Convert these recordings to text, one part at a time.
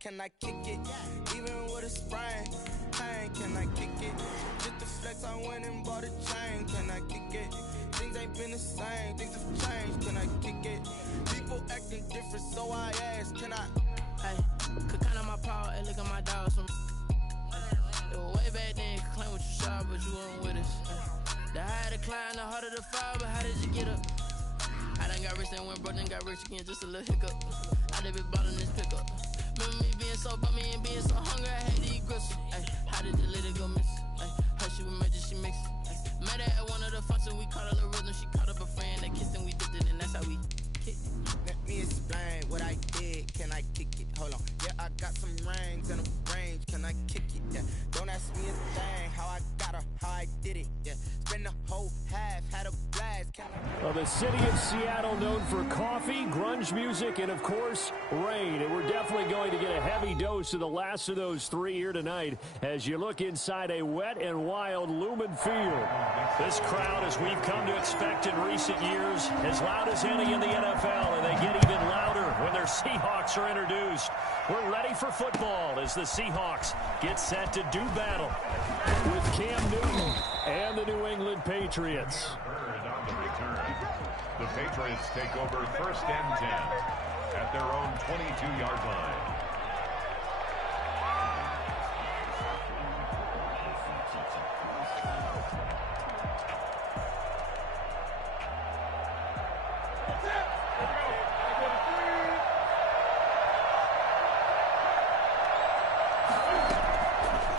can I kick it? Even with a sprain, pain, can I kick it? Just the flex, I went and bought a chain, can I kick it? Things ain't been the same, things have changed, can I kick it? People acting different, so I ask, can I? Hey, could count on my power, hey, look at my dogs from. It was way back then, could claim what you saw, but you weren't with us. The higher the climb, the harder the fall, but how did you get up? I done got rich and went broke, then got rich again, just a little hiccup. I done been bought in this pickup. Remember me being so bummy and being so hungry, I had to eat gristle. Ay, how did the lady go miss? Ay, her she was major, she mixed. Met her at one of the functions, we caught a little rhythm. She caught up a friend, they kissed and we dipped it, and that's how we kicked it. Let me explain what I did, can I kick it? Hold on, yeah, I got some rings and a range, can I kick it? Yeah, don't ask me a thing, how I got her, how I did it. Yeah, spend the whole half, had a blast, can I? Well, the city of Seattle known for coffee, grunge music, and of course, rain. And we're definitely going to get a heavy dose of the last of those three here tonight as you look inside a wet and wild Lumen Field. This crowd, as we've come to expect in recent years, as loud as any in the NFL, and they get even louder when their Seahawks are introduced. We're ready for football as the Seahawks get set to do battle with Cam Newton and the New England Patriots. The Patriots take over 1st and 10 at their own 22-yard line.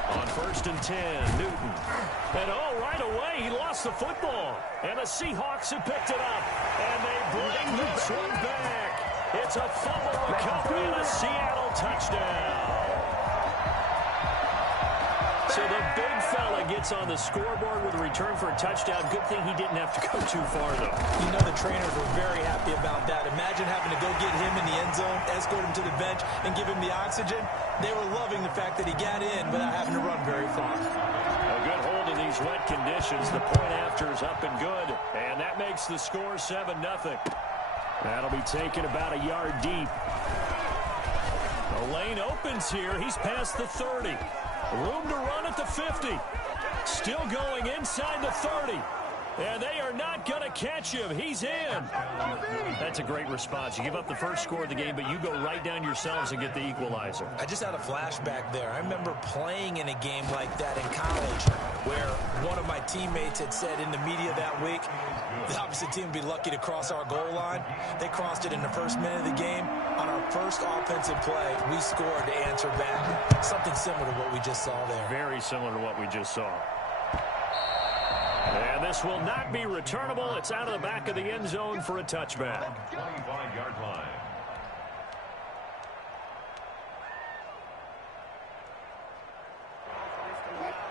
On 1st and 10, Newton. And right away, he lost the football. And the Seahawks have picked it up. And they bring this one back. It's a fumble recovery and a Seattle touchdown. So the big fella gets on the scoreboard with a return for a touchdown. Good thing he didn't have to go too far, though. You know the trainers were very happy about that. Imagine having to go get him in the end zone, escort him to the bench, and give him the oxygen. They were loving the fact that he got in without having to run very far. A good hold in these wet conditions. The point after is up and good. And that makes the score 7-0. That'll be taken about a yard deep. The lane opens here. He's past the 30. Room to run at the 50. Still going inside the 30. And they are not going to catch him. He's in. That's a great response. You give up the first score of the game, but you go right down yourselves and get the equalizer. I just had a flashback there. I remember playing in a game like that in college where one of my teammates had said in the media that week, the opposite team would be lucky to cross our goal line. They crossed it in the first minute of the game. On our first offensive play, we scored to answer back. Something similar to what we just saw there. Very similar to what we just saw. And this will not be returnable. It's out of the back of the end zone for a touchback. 25-yard line.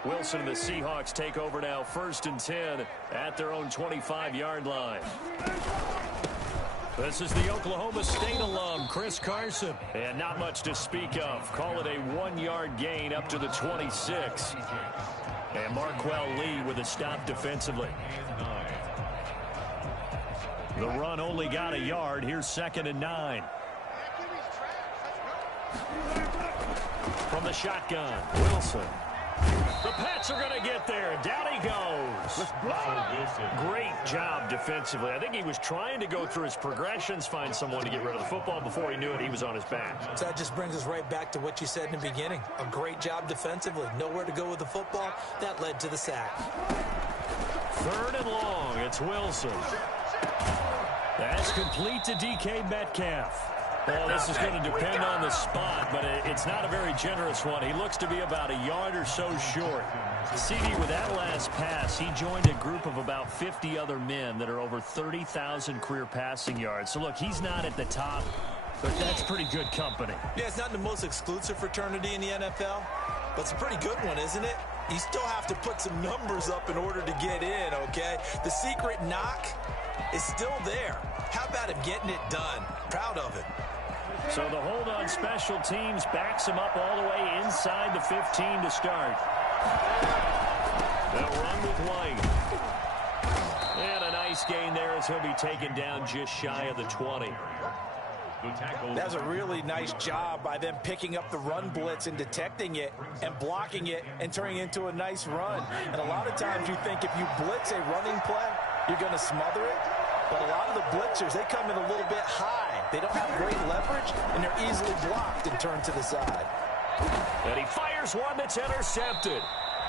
Wilson and the Seahawks take over now, 1st and 10 at their own 25-yard line. This is the Oklahoma State alum, Chris Carson. And not much to speak of. Call it a 1-yard gain up to the 26. And Marquell Lee with a stop defensively. The run only got a yard. Here's 2nd and 9. From the shotgun, Wilson. The Pats are going to get there. Down he goes. Great job defensively. I think he was trying to go through his progressions, find someone to get rid of the football. Before he knew it, he was on his back. So that just brings us right back to what you said in the beginning. A great job defensively. Nowhere to go with the football. That led to the sack. 3rd and long. It's Wilson. That's complete to DK Metcalf. Well, this is going to depend on the spot, but it's not a very generous one. He looks to be about a yard or so short. CD, with that last pass, he joined a group of about 50 other men that are over 30,000 career passing yards. So, look, he's not at the top, but that's pretty good company. Yeah, it's not the most exclusive fraternity in the NFL, but it's a pretty good one, isn't it? You still have to put some numbers up in order to get in, okay? The secret knock is still there. How about him getting it done? Proud of it. So the hold on special teams backs him up all the way inside the 15 to start. They'll run with White. And a nice gain there as he'll be taken down just shy of the 20. That's a really nice job by them picking up the run blitz and detecting it and blocking it and turning it into a nice run. And a lot of times you think if you blitz a running play, you're going to smother it. But a lot of the blitzers, they come in a little bit high. They don't have great leverage, and they're easily blocked and turned to the side. And he fires one that's intercepted.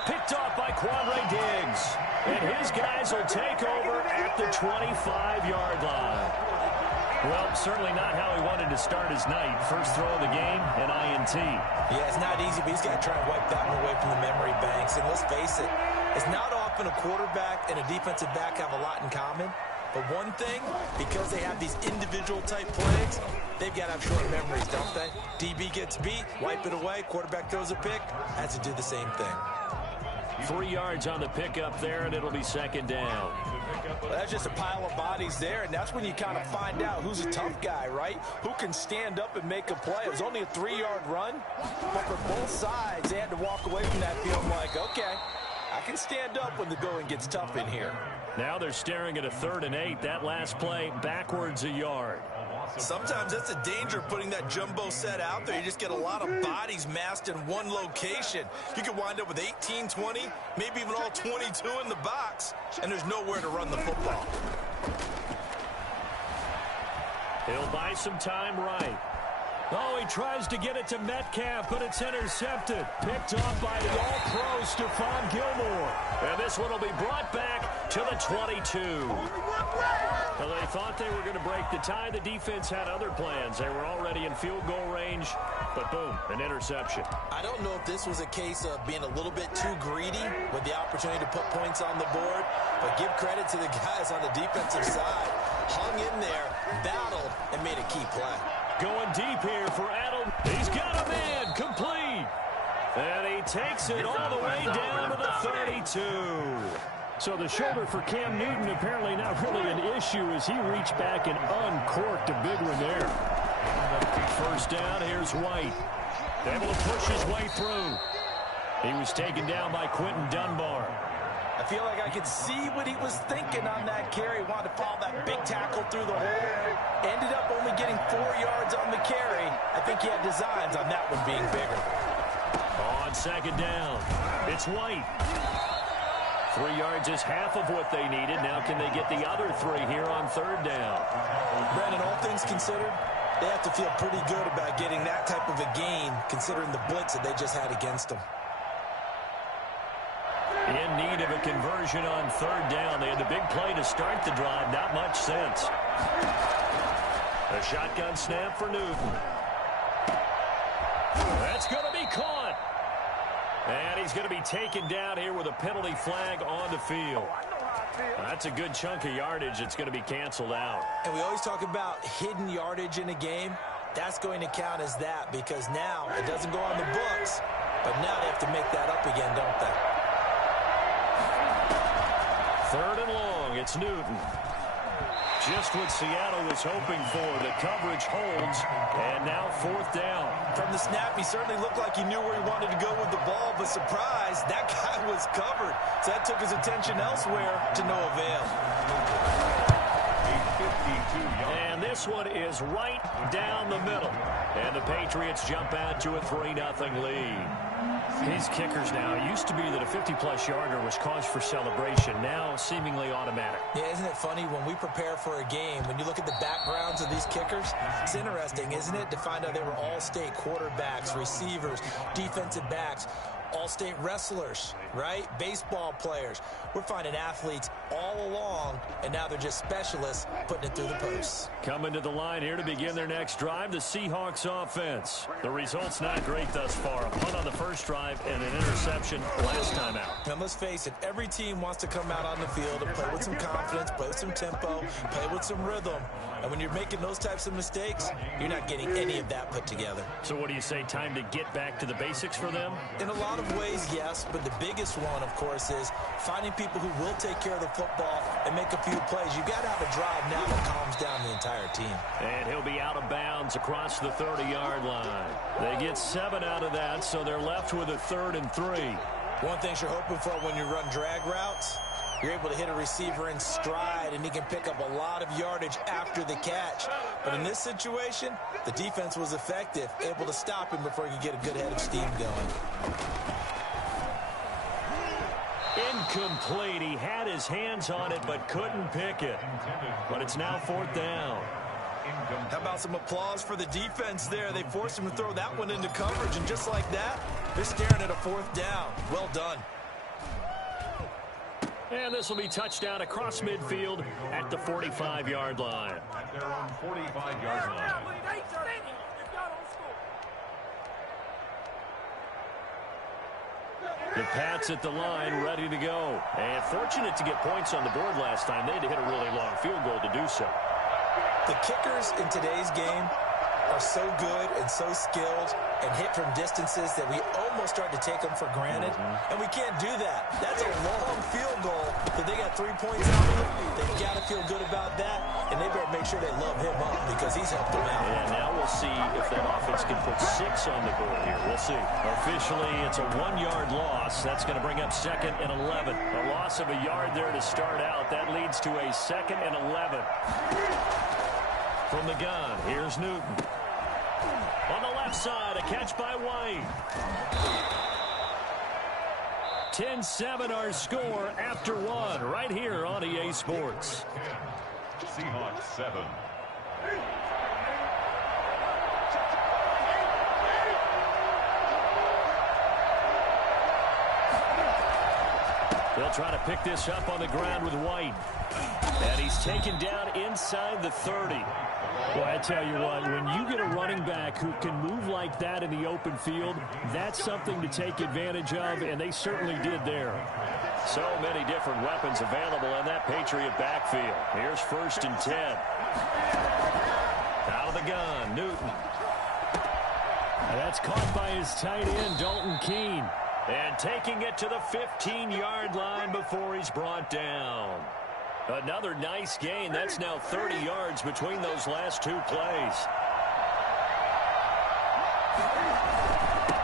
Picked off by Quandre Diggs. And his guys will take over at the 25-yard line. Well, certainly not how he wanted to start his night. First throw of the game, an INT. Yeah, it's not easy, but he's got to try and wipe that one away from the memory banks. And let's face it, it's not often a quarterback and a defensive back have a lot in common. But one thing, because they have these individual type plays, they've got to have short memories, don't they? DB gets beat, wipe it away, quarterback throws a pick, has to do the same thing. 3 yards on the pickup there, and it'll be second down. Well, that's just a pile of bodies there, and that's when you kind of find out who's a tough guy, right? Who can stand up and make a play. It was only a 3-yard run, but for both sides, they had to walk away from that field like, okay, I can stand up when the going gets tough in here. Now they're staring at a 3rd and 8. That last play, backwards a yard. Sometimes that's a danger putting that jumbo set out there. You just get a lot of bodies massed in one location. You could wind up with 18, 20, maybe even all 22 in the box, and there's nowhere to run the football. He'll buy some time right. Oh, he tries to get it to Metcalf, but it's intercepted. Picked off by the all-pro Stephon Gilmore. And this one will be brought back to the 22. Well, they thought they were going to break the tie. The defense had other plans. They were already in field goal range, but boom, an interception. I don't know if this was a case of being a little bit too greedy with the opportunity to put points on the board, but give credit to the guys on the defensive side. Hung in there, battled, and made a key play. Going deep here for Adam. He's got a man, complete. And he takes it all the way down to the 32. So the shoulder for Cam Newton apparently not really an issue as he reached back and uncorked a big one there. First down, here's White. Able to push his way through. He was taken down by Quentin Dunbar. I feel like I could see what he was thinking on that carry. Wanted to follow that big tackle through the hole. Ended up only getting 4 yards on the carry. I think he had designs on that one being bigger. On second down, it's White. 3 yards is half of what they needed. Now can they get the other 3 here on third down? Brandon, all things considered, they have to feel pretty good about getting that type of a gain considering the blitz that they just had against them. In need of a conversion on third down. They had the big play to start the drive. Not much sense. A shotgun snap for Newton. That's going to be caught. And he's going to be taken down here with a penalty flag on the field. That's a good chunk of yardage. It's going to be canceled out. And we always talk about hidden yardage in a game. That's going to count as that because now it doesn't go on the books, but now they have to make that up again, don't they? Third and long, it's Newton. Just what Seattle was hoping for. The coverage holds, and now fourth down. From the snap, he certainly looked like he knew where he wanted to go with the ball, but surprise, that guy was covered. So that took his attention elsewhere to no avail. And this one is right down the middle. And the Patriots jump out to a 3-0 lead. These kickers now, it used to be that a 50-plus yarder was cause for celebration. Now seemingly automatic. Yeah, isn't it funny when we prepare for a game, when you look at the backgrounds of these kickers, it's interesting, isn't it, to find out they were all-state quarterbacks, receivers, defensive backs, all-state wrestlers, right? Baseball players. We're finding athletes all along, and now they're just specialists putting it through the posts. Coming to the line here to begin their next drive, the Seahawks offense. The result's not great thus far. A punt on the first drive and an interception last time out. And let's face it, every team wants to come out on the field and play with some confidence, play with some tempo, play with some rhythm. And when you're making those types of mistakes, you're not getting any of that put together. So what do you say, time to get back to the basics for them? In a lot of ways, yes, but the biggest one, of course, is finding people who will take care of the football and make a few plays. You've got to have a drive now that calms down the entire team. And he'll be out of bounds across the 30-yard line. They get 7 out of that, so they're left with a 3rd and 3. One thing you're hoping for when you run drag routes, You're able to hit a receiver in stride, and he can pick up a lot of yardage after the catch. But in this situation, the defense was effective, able to stop him before he could get a good head of steam going. Incomplete. He had his hands on it but couldn't pick it. But it's now 4th down. How about some applause for the defense there? They forced him to throw that one into coverage, and just like that, they're staring at a 4th down. Well done. And this will be touchdown across midfield at the 45-yard line. At their own 45-yard line. The Pats at the line, ready to go. And fortunate to get points on the board last time. They had to hit a really long field goal to do so. The kickers in today's game are so good and so skilled and hit from distances that we almost start to take them for granted. And we can't do that. That's a long field goal that they got 3 points out of it. They've got to feel good about that, and they better make sure they love him up because he's helped them out. And now we'll see if that offense can put 6 on the board here. We'll see. Officially, it's a 1-yard loss. That's going to bring up 2nd and 11. A loss of a yard there to start out. That leads to a 2nd and 11. From the gun, here's Newton. On the left side, a catch by White. 10-7 our score after 1 right here on EA Sports. Seahawks 7. They'll try to pick this up on the ground with White. And he's taken down inside the 30. Well, I tell you what, when you get a running back who can move like that in the open field, that's something to take advantage of, and they certainly did there. So many different weapons available in that Patriot backfield. Here's 1st and 10. Out of the gun, Newton. And that's caught by his tight end, Dalton Keene. And taking it to the 15-yard line before he's brought down. Another nice gain. That's now 30 yards between those last 2 plays.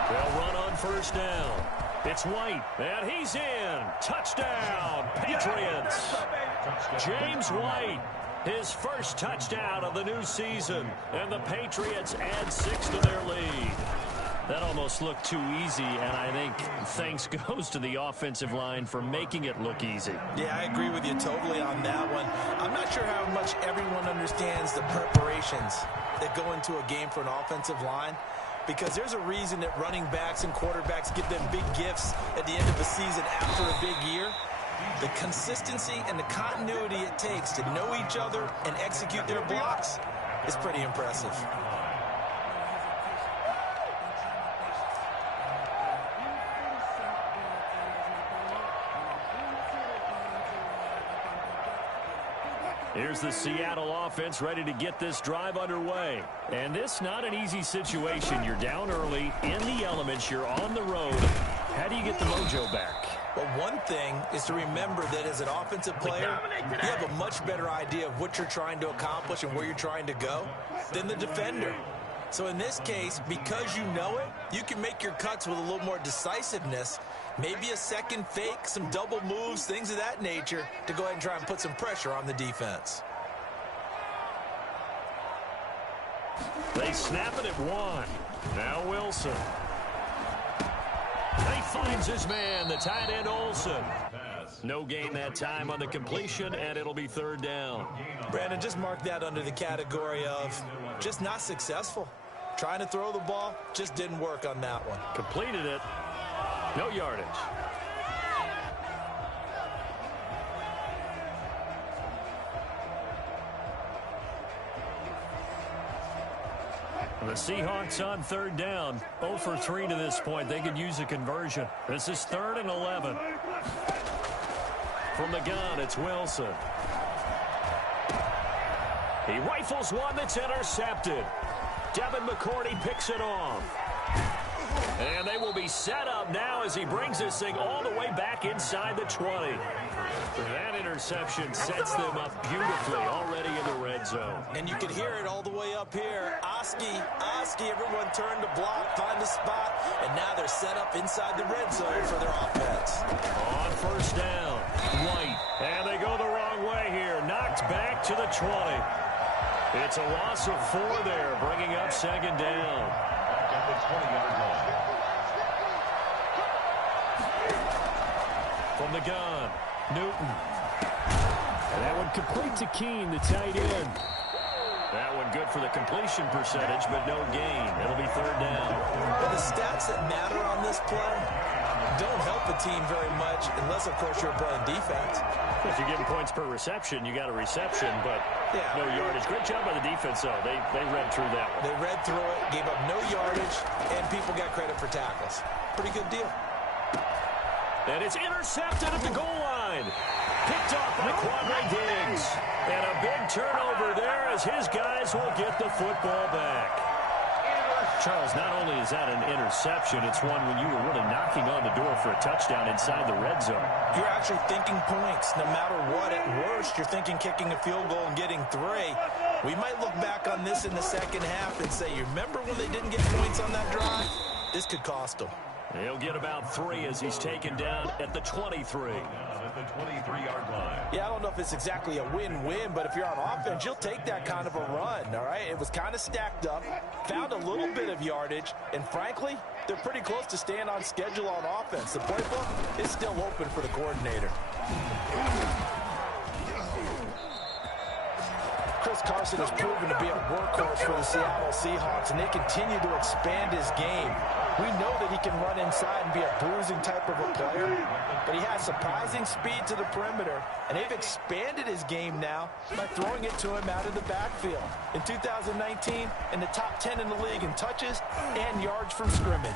They'll run on 1st down. It's White, and he's in. Touchdown, Patriots. James White, his first touchdown of the new season. And the Patriots add 6 to their lead. That almost looked too easy, and I think thanks goes to the offensive line for making it look easy. Yeah, I agree with you totally on that one. I'm not sure how much everyone understands the preparations that go into a game for an offensive line, because there's a reason that running backs and quarterbacks give them big gifts at the end of the season after a big year. The consistency and the continuity it takes to know each other and execute their blocks is pretty impressive. Here's the Seattle offense ready to get this drive underway. And this not an easy situation. You're down early, in the elements, you're on the road. How do you get the mojo back? Well, one thing is to remember that as an offensive player, you have a much better idea of what you're trying to accomplish and where you're trying to go than the defender. So in this case, because you know it, you can make your cuts with a little more decisiveness. Maybe a second fake, some double moves, things of that nature to go ahead and try and put some pressure on the defense. They snap it at 1. Now Wilson. He finds his man, the tight end Olsen. No gain that time on the completion, and it'll be 3rd down. Brandon, just mark that under the category of just not successful. Trying to throw the ball, just didn't work on that one. Completed it. No yardage. The Seahawks on 3rd down. 0 for 3 to this point. They could use a conversion. This is 3rd and 11. From the gun, it's Wilson. He rifles one that's intercepted. Devin McCourty picks it off. And they will be set up now as he brings this thing all the way back inside the 20. That interception sets them up beautifully already in the red zone. And you can hear it all the way up here. Oski, everyone turned to block, find a spot, and now they're set up inside the red zone for their offense. On first down, White, and they go the wrong way here. Knocked back to the 20. It's a loss of 4 there, bringing up second down. At the 20-yard line. From the gun, Newton. And that one complete to Keene, the tight end. That one good for the completion percentage, but no gain. It'll be third down. But the stats that matter on this play don't help a team very much unless, of course, you're playing defense. If you're getting points per reception, you got a reception, but no yardage. Great job by the defense, though. They read through that one. They read through it, gave up no yardage, and people got credit for tackles. Pretty good deal. And it's intercepted at the goal line. Picked off by Quadre Diggs. And a big turnover there as his guys will get the football back. Charles, not only is that an interception, it's one when you were really knocking on the door for a touchdown inside the red zone. You're actually thinking points. No matter what, at worst, you're thinking kicking a field goal and getting 3. We might look back on this in the second half and say, you remember when they didn't get points on that drive? This could cost them. He'll get about 3 as he's taken down at the 23. At the 23-yard line. Yeah, I don't know if it's exactly a win-win, but if you're on offense, you'll take that kind of a run, all right? It was kind of stacked up, found a little bit of yardage, and frankly, they're pretty close to staying on schedule on offense. The playbook is still open for the coordinator. Chris Carson has proven to be a workhorse for the Seattle Seahawks, and they continue to expand his game. We know that he can run inside and be a bruising type of a player, but he has surprising speed to the perimeter, and they've expanded his game now by throwing it to him out of the backfield. In 2019, in the top 10 in the league in touches and yards from scrimmage.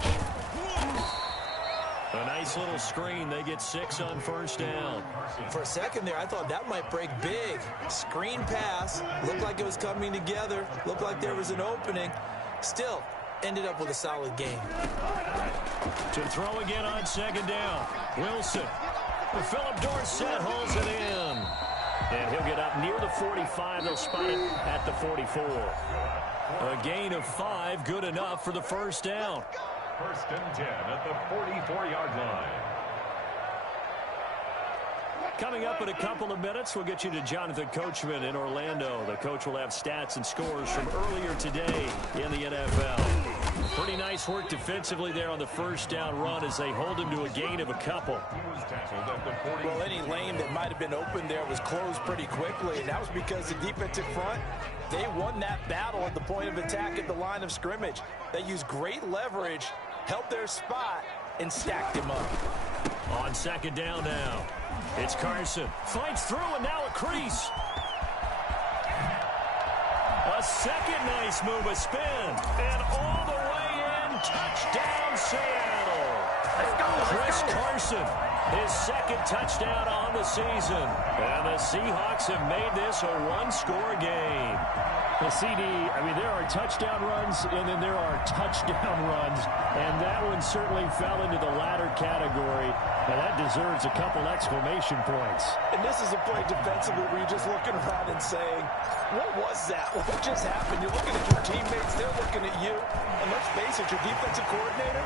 A nice little screen. They get 6 on first down. For a second there, I thought that might break big. Screen pass. Looked like it was coming together. Looked like there was an opening. Still, ended up with a solid game. To throw again on second down. Wilson. Philip Dorsett holds it in. And he'll get up near the 45. They'll spot it at the 44. A gain of 5, good enough for the first down. First and 10 at the 44-yard line. Coming up in a couple of minutes, we'll get you to Jonathan Coachman in Orlando. The coach will have stats and scores from earlier today in the NFL. Pretty nice work defensively there on the first down run as they hold him to a gain of a couple. Well, any lane that might have been open there was closed pretty quickly, and that was because the defensive front, they won that battle at the point of attack at the line of scrimmage. They used great leverage, held their spot, and stacked him up. On second down now, it's Carson. Fights through, and now a crease. A second nice move, a spin, and all the way in, touchdown Seattle. Chris Carson, his second touchdown on the season. And the Seahawks have made this a one-score game. Well, CD, I mean, there are touchdown runs, and then there are touchdown runs, and that one certainly fell into the latter category, and that deserves a couple exclamation points. And this is a play defensively where you're just looking around and saying, what was that? What just happened? You're looking at your teammates, they're looking at you, and let's face it, your defensive coordinator,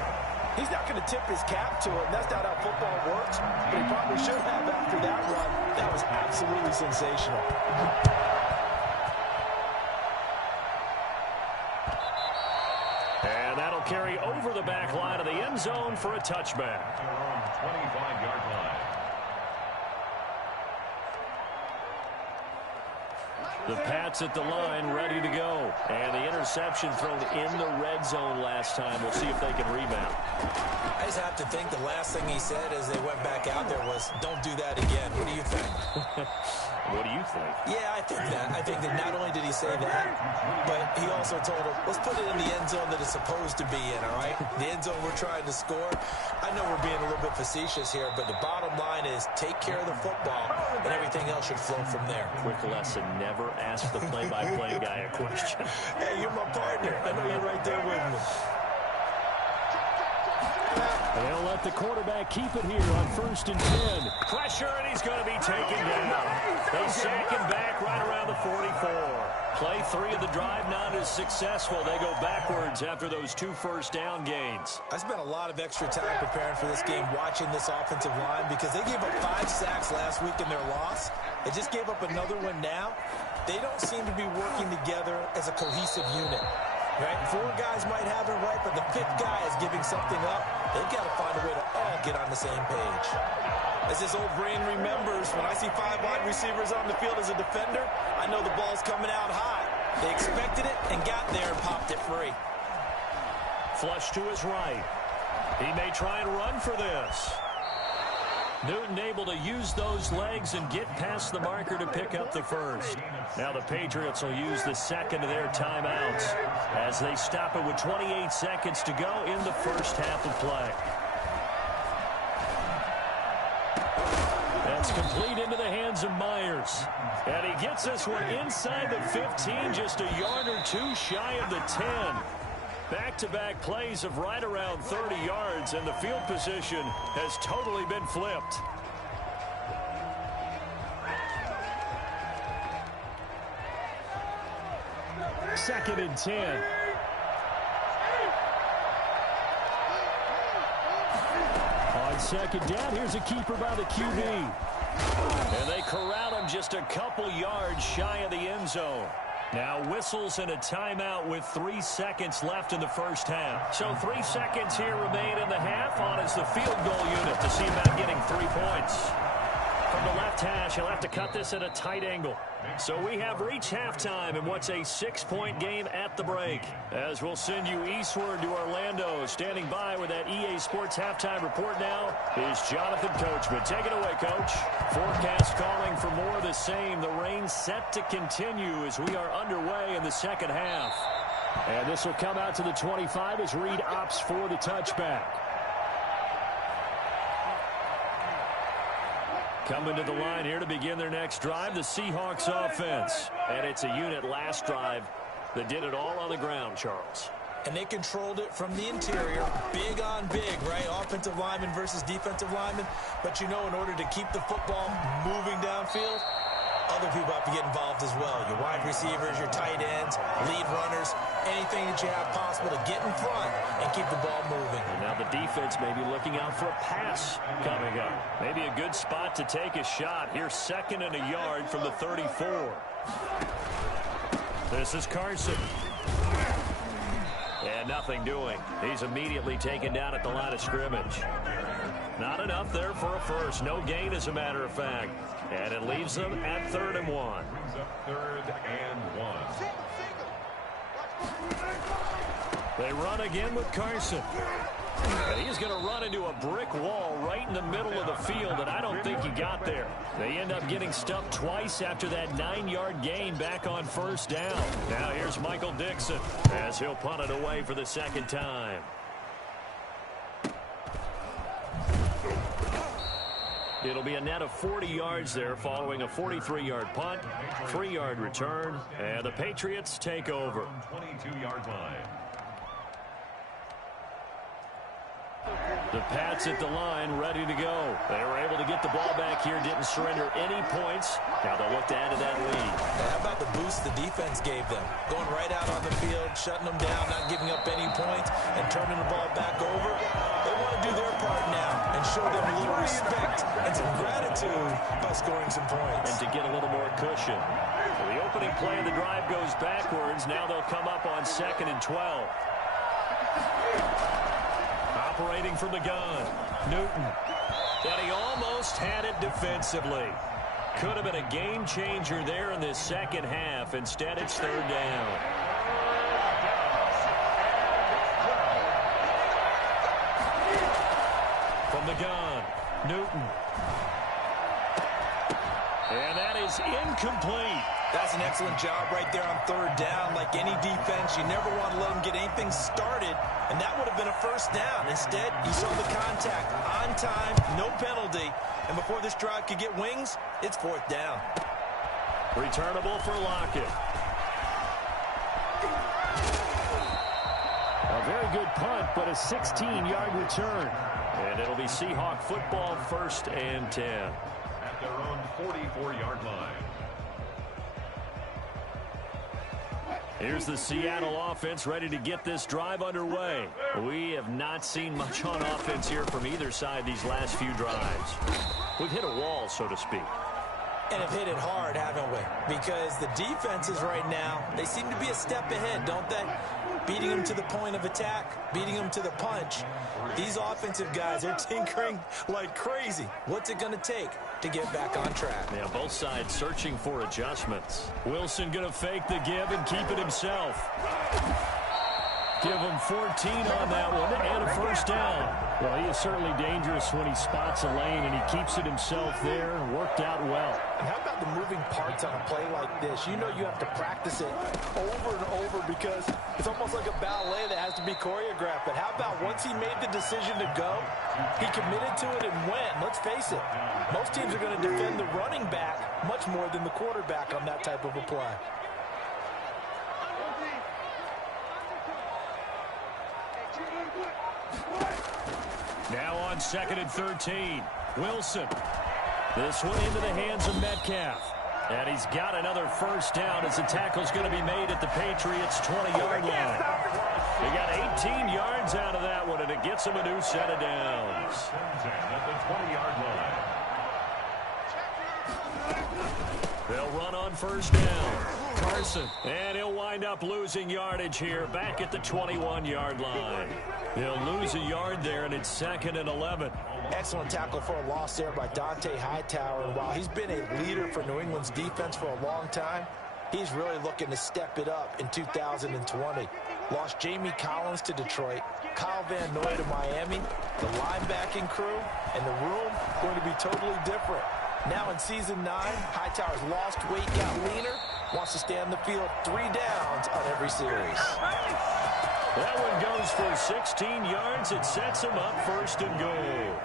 he's not going to tip his cap to him. That's not how football works, but he probably should have after that run. That was absolutely sensational. And that'll carry over the back line of the end zone for a touchback. 25-yard line. The Pats at the line, ready to go. And the interception thrown in the red zone last time. We'll see if they can rebound. I just have to think the last thing he said as they went back out there was, don't do that again. What do you think? What do you think? Yeah, I think that. I think that not only did he say that, but he also told him, let's put it in the end zone that it's supposed to be in, all right? The end zone we're trying to score. I know we're being a little bit facetious here, but the bottom line is take care of the football, and everything else should flow from there. Quick lesson, never ask the play-by-play guy a question. Hey, you're my partner. I know you're right there with me. And they'll let the quarterback keep it here on 1st and 10. Pressure, and he's going to be taken down. They sack him back right around the 44. Play 3 of the drive not as successful. They go backwards after those 2 first-down gains. I spent a lot of extra time preparing for this game watching this offensive line because they gave up 5 sacks last week in their loss. They just gave up another one now. They don't seem to be working together as a cohesive unit. Right? 4 guys might have it right, but the 5th guy is giving something up. They've got to find a way to all get on the same page. As this old brain remembers, when I see 5 wide receivers on the field as a defender, I know the ball's coming out high. They expected it and got there and popped it free. Flush to his right. He may try and run for this. Newton able to use those legs and get past the marker to pick up the first. Now the Patriots will use the second of their timeouts as they stop it with 28 seconds to go in the first half of play. That's complete into the hands of Myers. And he gets this one inside the 15, just a yard or 2 shy of the 10. Back-to-back plays of right around 30 yards, and the field position has totally been flipped. Second and 10. On second down, here's a keeper by the QB. And they corral him just a couple yards shy of the end zone. Now whistles and a timeout with 3 seconds left in the first half. So 3 seconds here remain in the half on as the field goal unit to see about getting 3 points. From the left hash, he'll have to cut this at a tight angle. So we have reached halftime in what's a 6-point game at the break. As we'll send you eastward to Orlando. Standing by with that EA Sports halftime report now is Jonathan Coachman. Take it away, Coach. Forecast calling for more of the same. The rain set to continue as we are underway in the second half. And this will come out to the 25 as Reed opts for the touchback. Coming to the line here to begin their next drive, the Seahawks offense. And it's a unit last drive that did it all on the ground, Charles. And they controlled it from the interior, big on big, right? Offensive lineman versus defensive lineman. But you know, in order to keep the football moving downfield, other people have to get involved as well. Your wide receivers, your tight ends, lead runners, anything that you have possible to get in front and keep the ball moving. And now the defense may be looking out for a pass coming up. Maybe a good spot to take a shot. Here's 2nd and a yard from the 34. This is Carson. And nothing doing. He's immediately taken down at the line of scrimmage. Not enough there for a first. No gain, as a matter of fact. And it leaves them at 3rd and 1. 3rd and 1. They run again with Carson. And he's going to run into a brick wall right in the middle of the field, and I don't think he got there. They end up getting stuffed twice after that 9-yard gain back on 1st down. Now here's Michael Dixon as he'll punt it away for the 2nd time. It'll be a net of 40 yards there following a 43-yard punt, 3-yard return, and the Patriots take over. 22-yard line. The Pats at the line, ready to go. They were able to get the ball back here, didn't surrender any points. Now they'll look to add to that lead. How about the boost the defense gave them? Going right out on the field, shutting them down, not giving up any points, and turning the ball back over. They want to do their part now and show them a little respect and some gratitude by scoring some points. And to get a little more cushion. So the opening play of the drive goes backwards. Now they'll come up on 2nd and 12. Operating from the gun, Newton. And he almost had it defensively. Could have been a game changer there in this second half. Instead, it's 3rd down. From the gun, Newton. And that is incomplete. That's an excellent job right there on 3rd down. Like any defense, you never want to let them get anything started, and that would have been a 1st down. Instead, you saw the contact on time, no penalty, and before this drive could get wings, it's 4th down. Returnable for Lockett. A very good punt, but a 16-yard return. And it'll be Seahawk football, 1st and 10. At their own 44-yard line. Here's the Seattle offense ready to get this drive underway. We have not seen much on offense here from either side these last few drives. We've hit a wall, so to speak. And have hit it hard, haven't we? Because the defenses right now, they seem to be a step ahead, don't they? Beating them to the point of attack, beating them to the punch. These offensive guys are tinkering like crazy. What's it going to take to get back on track? Yeah, both sides searching for adjustments. Wilson going to fake the give and keep it himself. Give him 14 on that one and a 1st down. Well, he is certainly dangerous when he spots a lane, and he keeps it himself there. Worked out well. And how about the moving parts on a play like this? You know you have to practice it over and over because it's almost like a ballet that has to be choreographed. But how about once he made the decision to go, he committed to it and went. Let's face it, most teams are going to defend the running back much more than the quarterback on that type of a play. Now on 2nd and 13. Wilson. This one into the hands of Metcalf. And he's got another 1st down as the tackle's going to be made at the Patriots' 20-yard line. They got 18 yards out of that one, and it gets them a new set of downs. At the 20-yard line. They'll run on 1st down. Carson. And he'll wind up losing yardage here back at the 21-yard line. He'll lose a yard there, and it's 2nd and 11. Excellent tackle for a loss there by Dante Hightower. And while he's been a leader for New England's defense for a long time, he's really looking to step it up in 2020. Lost Jamie Collins to Detroit, Kyle Van Noy to Miami, the linebacking crew, and the room going to be totally different. Now in Season 9, Hightower's lost weight, got leaner, wants to stay on the field 3 downs on every series. That one goes for 16 yards. It sets him up 1st and goal.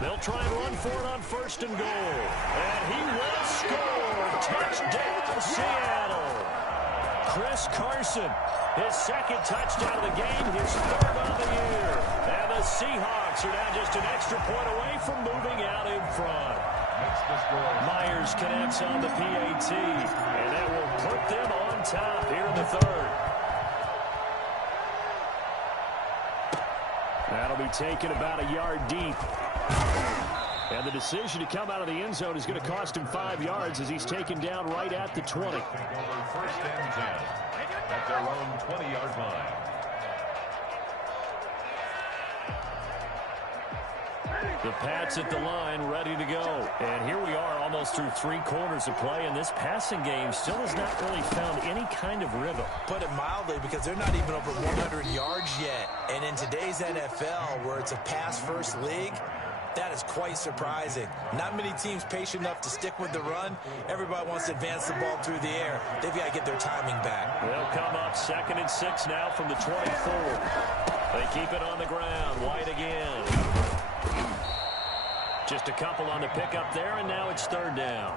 They'll try and run for it on 1st and goal. And he will score. Touchdown, Seattle. Chris Carson, his 2nd touchdown of the game, his 3rd on the year. And the Seahawks are now just an extra point away from moving out in front. Myers connects on the PAT, and that will put them on top here in the 3rd. That'll be taken about a yard deep. And the decision to come out of the end zone is going to cost him 5 yards as he's taken down right at the 20. 1st and 10 at their own 20-yard line. The Pats at the line, ready to go. And here we are almost through 3 quarters of play, and this passing game still has not really found any kind of rhythm. Put it mildly, because they're not even over 100 yards yet. And in today's NFL, where it's a pass-first league, that is quite surprising. Not many teams patient enough to stick with the run. Everybody wants to advance the ball through the air. They've got to get their timing back. They'll come up 2nd and 6 now from the 24. They keep it on the ground. White again. Just a couple on the pickup there, and now it's 3rd down.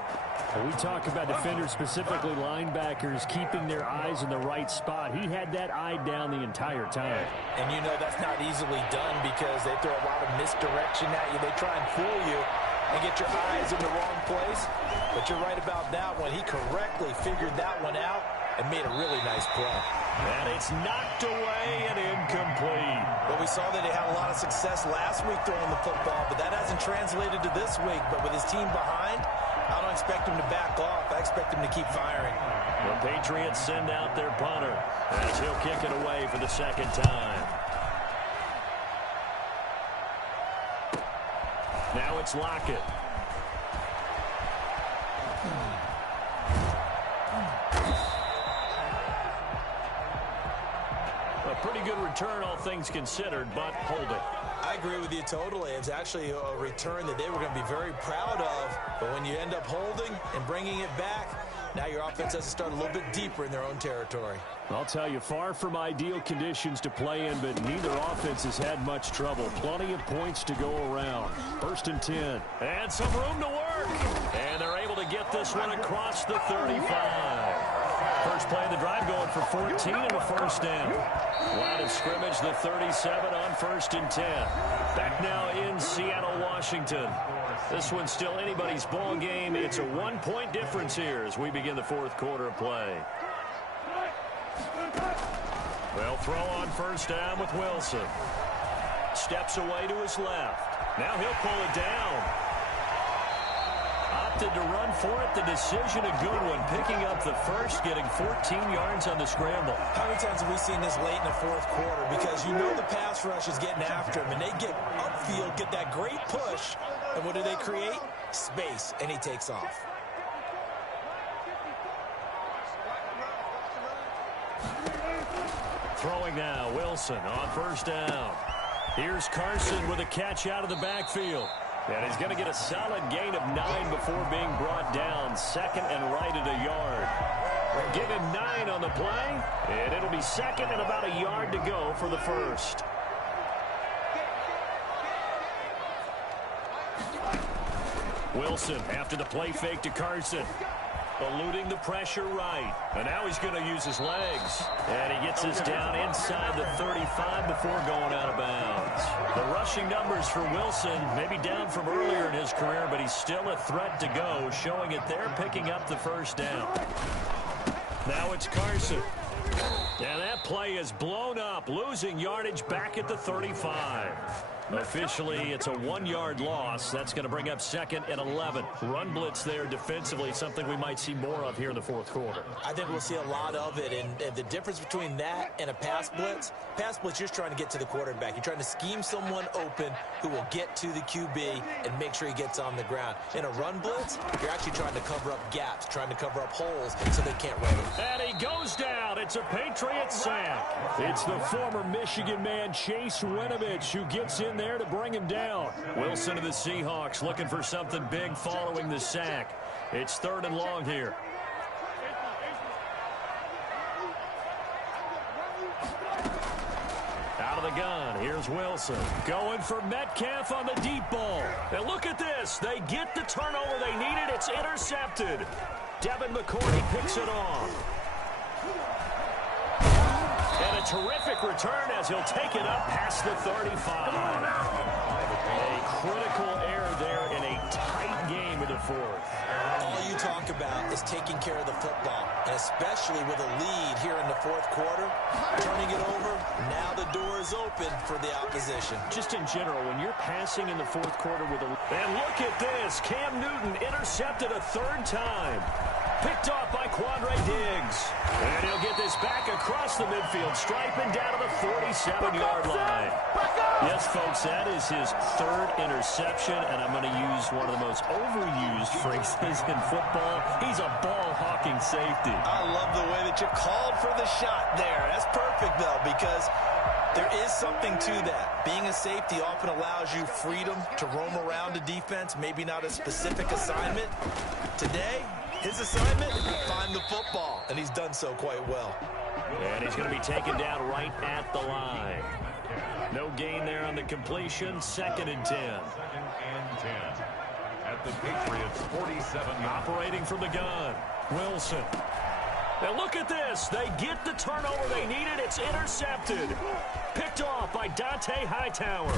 When we talk about defenders, specifically linebackers, keeping their eyes in the right spot. He had that eye down the entire time. And you know that's not easily done because they throw a lot of misdirection at you. They try and fool you and get your eyes in the wrong place. But you're right about that one. He correctly figured that one out and made a really nice play. And it's knocked away and incomplete. Well, we saw that he had a lot of success last week throwing the football, but that hasn't translated to this week. But with his team behind, I don't expect him to back off. I expect him to keep firing. The Patriots send out their punter as he'll kick it away for the 2nd time. Now it's Lockett. A pretty good return, all things considered, but holding. I agree with you totally. It's actually a return that they were going to be very proud of. But when you end up holding and bringing it back, now your offense has to start a little bit deeper in their own territory. I'll tell you, far from ideal conditions to play in, but neither offense has had much trouble. Plenty of points to go around. 1st and 10. And some room to work. And they're able to get this one across the 35. For first play of the drive going for 14 and a first down. Line of scrimmage, the 37 on 1st and 10. Back now in Seattle, Washington. This one's still anybody's ball game. It's a 1-point difference here as we begin the 4th quarter of play. They'll throw on 1st down with Wilson. Steps away to his left. Now he'll pull it down. Opted to run for it. The decision a good one. Picking up the first, getting 14 yards on the scramble. How many times have we seen this late in the 4th quarter? Because you know the pass rush is getting after him, and they get upfield, get that great push, and what do they create? Space, and he takes off. Throwing now, Wilson on 1st down. Here's Carson with a catch out of the backfield. And he's going to get a solid gain of 9 before being brought down. 2nd and right at a yard. Give him 9 on the play, and it'll be 2nd and about a yard to go for the first. Wilson after the play fake to Carson. Eluding the pressure right. And now he's going to use his legs. And he gets this down inside the 35 before going out of bounds. The rushing numbers for Wilson maybe down from earlier in his career, but he's still a threat to go, showing it there, picking up the first down. Now it's Carson. And that play is blown up, losing yardage back at the 35. Officially, it's a 1-yard loss. That's going to bring up 2nd and 11. Run blitz there defensively, something we might see more of here in the 4th quarter. I think we'll see a lot of it, and the difference between that and a pass blitz, you're just trying to get to the quarterback. You're trying to scheme someone open who will get to the QB and make sure he gets on the ground. In a run blitz, you're actually trying to cover up gaps, trying to cover up holes so they can't run him. And he goes down. It's a Patriot sack. It's the former Michigan man, Chase Winovich, who gets in there to bring him down. Wilson of the Seahawks looking for something big following the sack. It's 3rd and long here. Out of the gun, here's Wilson. Going for Metcalf on the deep ball. And look at this. They get the turnover they needed. It's intercepted. Devin McCourty picks it off. And a terrific return as he'll take it up past the 35. A critical error there in a tight game in the 4th. All you talk about is taking care of the football, and especially with a lead here in the 4th quarter, turning it over, now the door is open for the opposition. Just in general, when you're passing in the 4th quarter with a... And look at this. Cam Newton intercepted a 3rd time. Picked off by Quandre Diggs. And he'll get this back across the midfield stripe and down to the 47-yard line. Yes, folks, that is his 3rd interception, and I'm going to use one of the most overused phrases in football. He's a ball-hawking safety. I love the way that you called for the shot there. That's perfect, though, because there is something to that. Being a safety often allows you freedom to roam around the defense, maybe not a specific assignment. Today, his assignment, find the football, and he's done so quite well. And he's going to be taken down right at the line. No gain there on the completion. 2nd and 10. 2nd and 10 at the Patriots' 47. Operating from the gun, Wilson. Now look at this. They get the turnover they needed. It's intercepted. Picked off by Dante Hightower.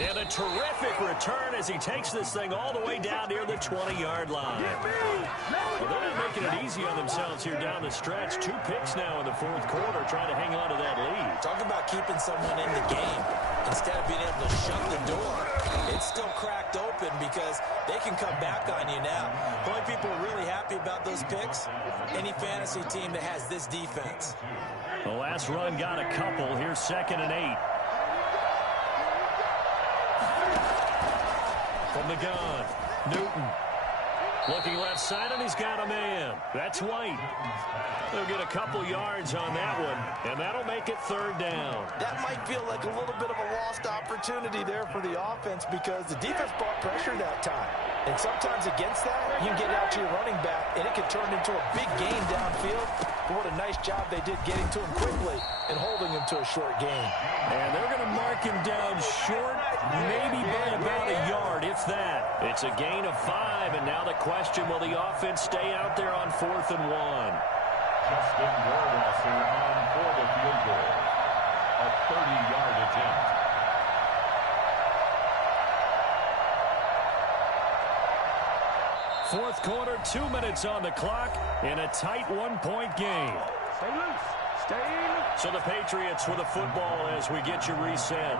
And a terrific return as he takes this thing all the way down near the 20-yard line. Well, they're not making it easy on themselves here down the stretch. 2 picks now in the 4th quarter, trying to hang on to that lead. Talk about keeping someone in the game. Instead of being able to shut the door, it's still cracked open because they can come back on you now. The only people really happy about those picks, any fantasy team that has this defense. The last run got a couple. Here's 2nd and 8. From the gun, Newton. Looking left side, and he's got a man. That's White. They'll get a couple yards on that one, and that'll make it 3rd down. That might feel like a little bit of a lost opportunity there for the offense because the defense brought pressure that time. And sometimes against that, you can get out to your running back, and it can turn into a big gain downfield. But what a nice job they did getting to him quickly and holding him to a short gain. And they're going to mark him down short, maybe by about a yard, if that. It's a gain of 5, and now the question, will the offense stay out there on 4th and 1? fourth quarter, 2 minutes on the clock in a tight one-point game. Stay loose. Stay loose. So the Patriots with a football as we get you reset.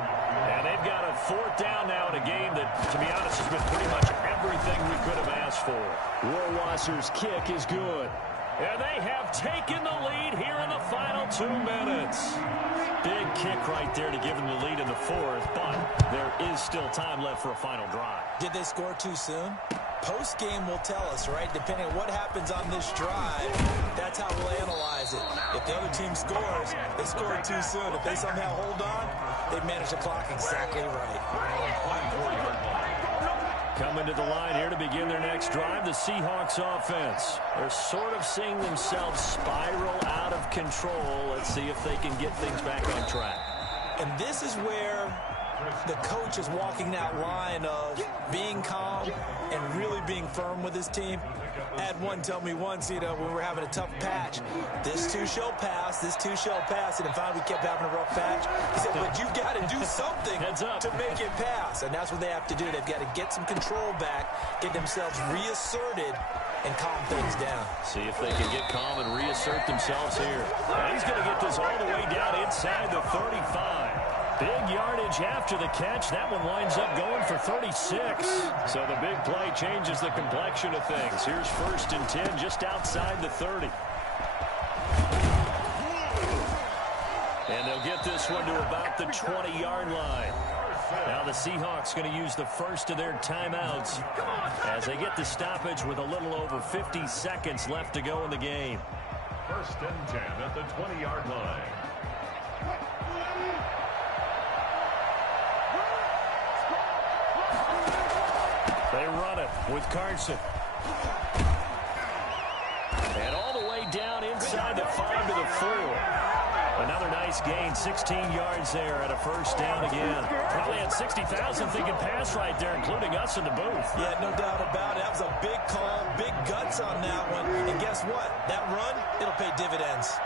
And they've got a fourth down now in a game that, to be honest, has been pretty much everything we could have asked for. Warwasser's kick is good. And they have taken the lead here in the final 2 minutes. Big kick right there to give them the lead in the fourth, but there is still time left for a final drive. Did they score too soon? Post-game will tell us, right? Depending on what happens on this drive, that's how we'll analyze it. If the other team scores, they scored too soon. If they somehow hold on, they manage the clock exactly right. Coming to the line here to begin their next drive, the Seahawks offense. They're sort of seeing themselves spiral out of control. Let's see if they can get things back on track. And this is where the coach is walking that line of being calm and really being firm with his team. I had one tell me once, when we were having a tough patch, this too shall pass, this too shall pass, and finally we kept having a rough patch. He said, but you've got to do something to make it pass, and that's what they have to do. They've got to get some control back, get themselves reasserted, and calm things down. See if they can get calm and reassert themselves here. And he's going to get this all the way down inside the 35. Big yardage after the catch. That one winds up going for 36. So the big play changes the complexion of things. Here's 1st and 10 just outside the 30. And they'll get this one to about the 20-yard line. Now the Seahawks going to use the first of their timeouts as they get the stoppage with a little over 50 seconds left to go in the game. 1st and 10 at the 20-yard line. They run it with Carson. And all the way down inside the 5 to the 4. Another nice gain, 16 yards there at a 1st down again. Probably had 60,000 thinking pass right there, including us in the booth. Yeah, no doubt about it. That was a big call, big guts on that one. And guess what? That run, it'll pay dividends.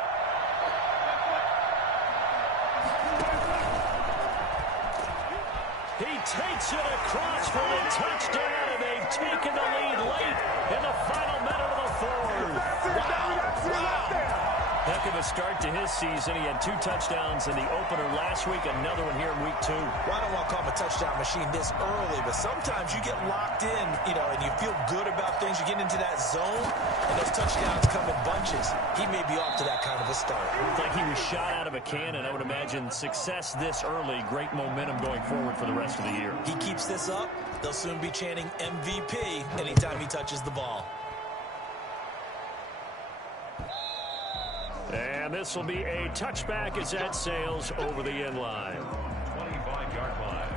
He takes it across for the touchdown, and they've taken the lead late in the final minute of the fourth. Wow. Heck of a start to his season. He had 2 touchdowns in the opener last week, another one here in week 2. Well, I don't want to call him a touchdown machine this early, but sometimes you get locked in, and you feel good about things. You get into that zone, and those touchdowns come in bunches. He may be off to that kind of a start. It's like he was shot out of a cannon. I would imagine success this early, great momentum going forward for the rest of the year. He keeps this up, they'll soon be chanting MVP anytime he touches the ball. And this will be a touchback as that sails over the end line. 25-yard line.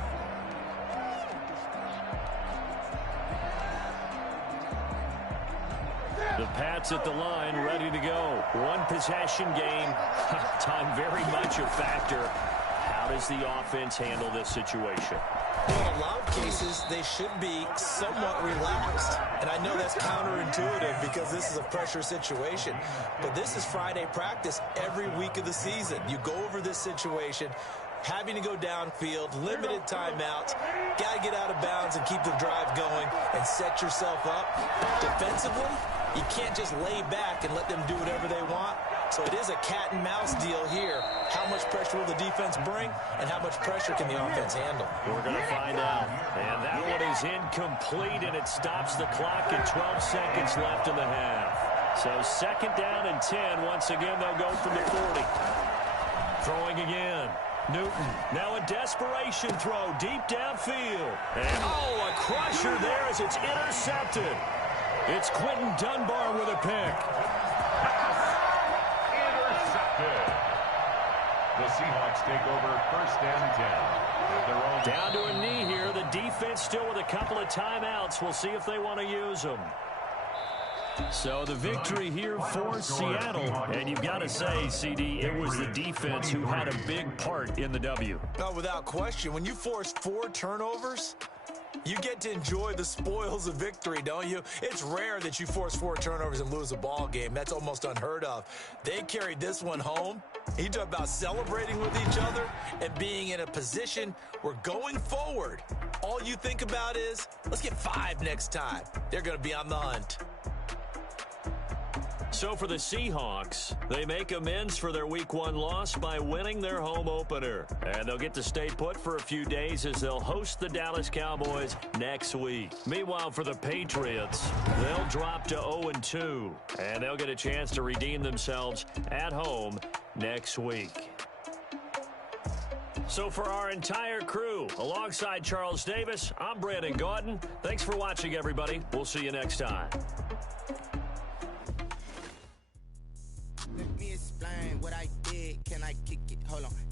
The Pats at the line, ready to go. One possession game. Time very much a factor. How does the offense handle this situation? Well, in a lot of cases, they should be somewhat relaxed. And I know that's counterintuitive because this is a pressure situation. But this is Friday practice every week of the season. You go over this situation, having to go downfield, limited timeouts, got to get out of bounds and keep the drive going and set yourself up. Defensively, you can't just lay back and let them do whatever they want. So it is a cat and mouse deal here. How much pressure will the defense bring, and how much pressure can the offense handle? We're going to find out. And that one is incomplete, and it stops the clock at 12 seconds left in the half. So 2nd down and 10. Once again, they'll go from the 40. Throwing again. Newton, now a desperation throw deep downfield. And, a crusher there as it's intercepted. It's Quentin Dunbar with a pick. Intercepted. The Seahawks take over 1st and 10. At their own. Down to a knee here. The defense still with a couple of timeouts. We'll see if they want to use them. So the victory here for Seattle. And you've got to say, CD, it was the defense who had a big part in the W. No, without question. When you force 4 turnovers, you get to enjoy the spoils of victory, don't you? It's rare that you force 4 turnovers and lose a ball game. That's almost unheard of. They carried this one home. You talk about celebrating with each other and being in a position where going forward, all you think about is, let's get 5 next time. They're going to be on the hunt. So for the Seahawks, they make amends for their Week 1 loss by winning their home opener. And they'll get to stay put for a few days as they'll host the Dallas Cowboys next week. Meanwhile, for the Patriots, they'll drop to 0-2, and they'll get a chance to redeem themselves at home next week. So for our entire crew, alongside Charles Davis, I'm Brandon Gaudin. Thanks for watching, everybody. We'll see you next time. Let me explain what I did. Can I kick it? Hold on.